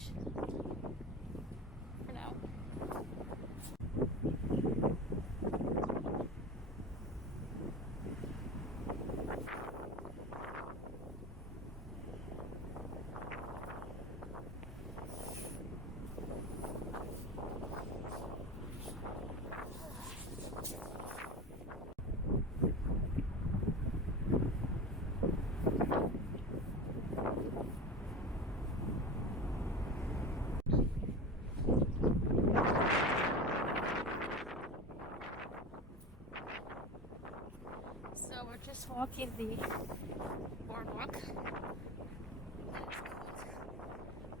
beach for now. So we're just walking the boardwalk. It is cold.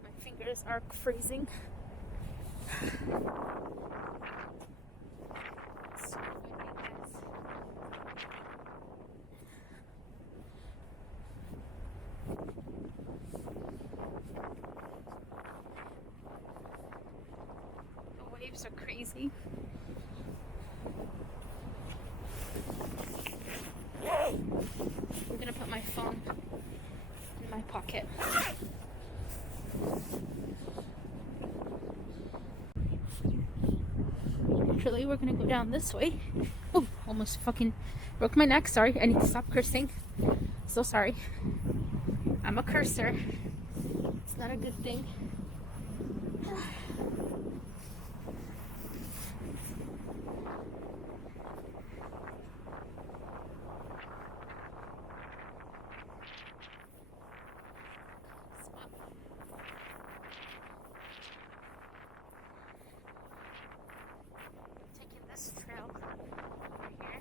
My fingers are freezing. So windy, guys. The waves are crazy. I'm gonna put my phone in my pocket. Actually, we're gonna go down this way. Oh, almost fucking broke my neck. Sorry, I need to stop cursing. So sorry. I'm a cursor. It's not a good thing. Taking this trail over here.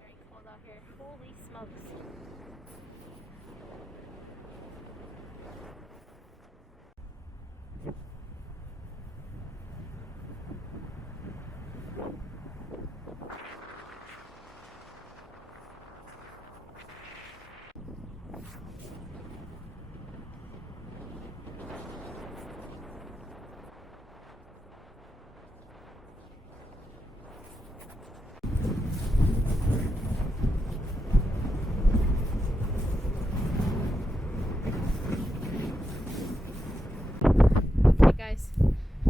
Very cold out here. Holy smokes. Okay, guys.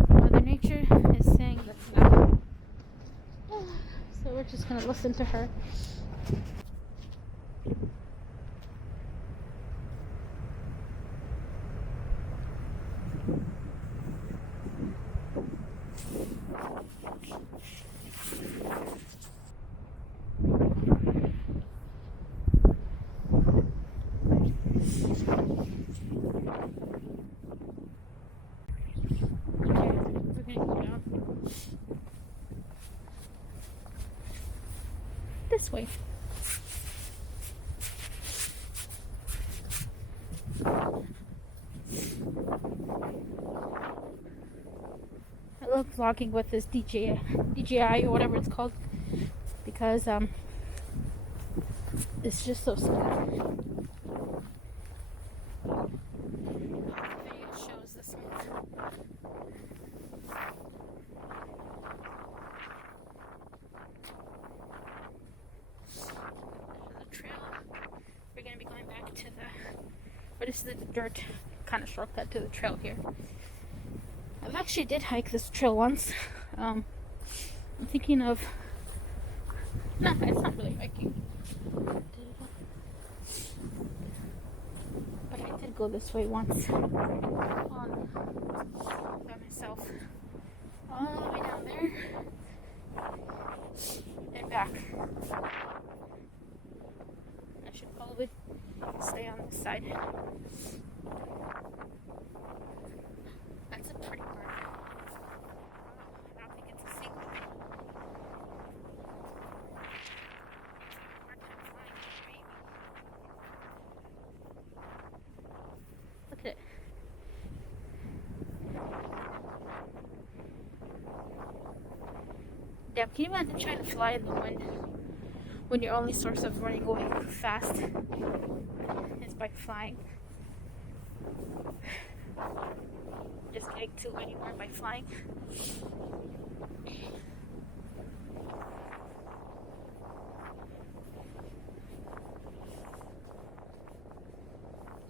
Mother Nature is saying let's not. So we're just gonna listen to her. We're gonna go down this way. I love vlogging with this DJI or whatever it's called because it's just so smooth. Video shows the smooth. The trail. We're gonna be going back to this is the dirt kind of shortcut to the trail here. I've actually did hike this trail once. I'm thinking of. No, it's not really hiking. But I did go this way once by myself. All the way down there and back. I should probably stay on this side. That's a pretty bird. I don't think it's a seagull. Look at it. Damn, can you imagine trying to fly in the wind when your only source of running away fast is by flying? Just getting to anywhere by flying.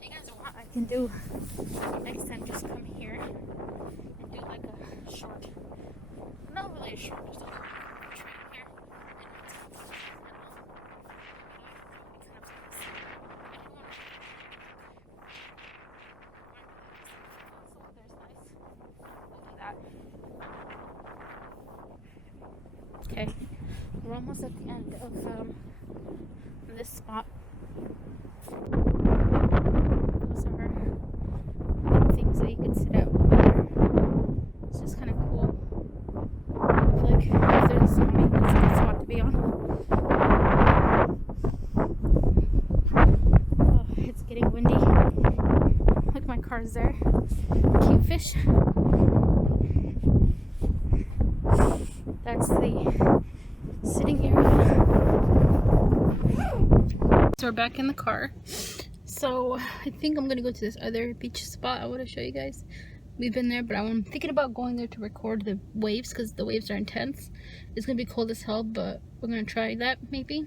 If you guys want, I can do next time. Just come here and do like a short, not really a short, just a train here. Okay, we're almost at the end of this spot. Those are the things that you can sit out over. It's just kind of cool. I feel like if there's a zombie, it's a good spot to be on. Oh, it's getting windy. Look, my car's there. Cute fish. That's the sitting area. So we're back in the car. So I think I'm gonna go to this other beach spot I want to show you guys. We've been there, but I'm thinking about going there to record the waves because the waves are intense. It's gonna be cold as hell, but we're gonna try that maybe.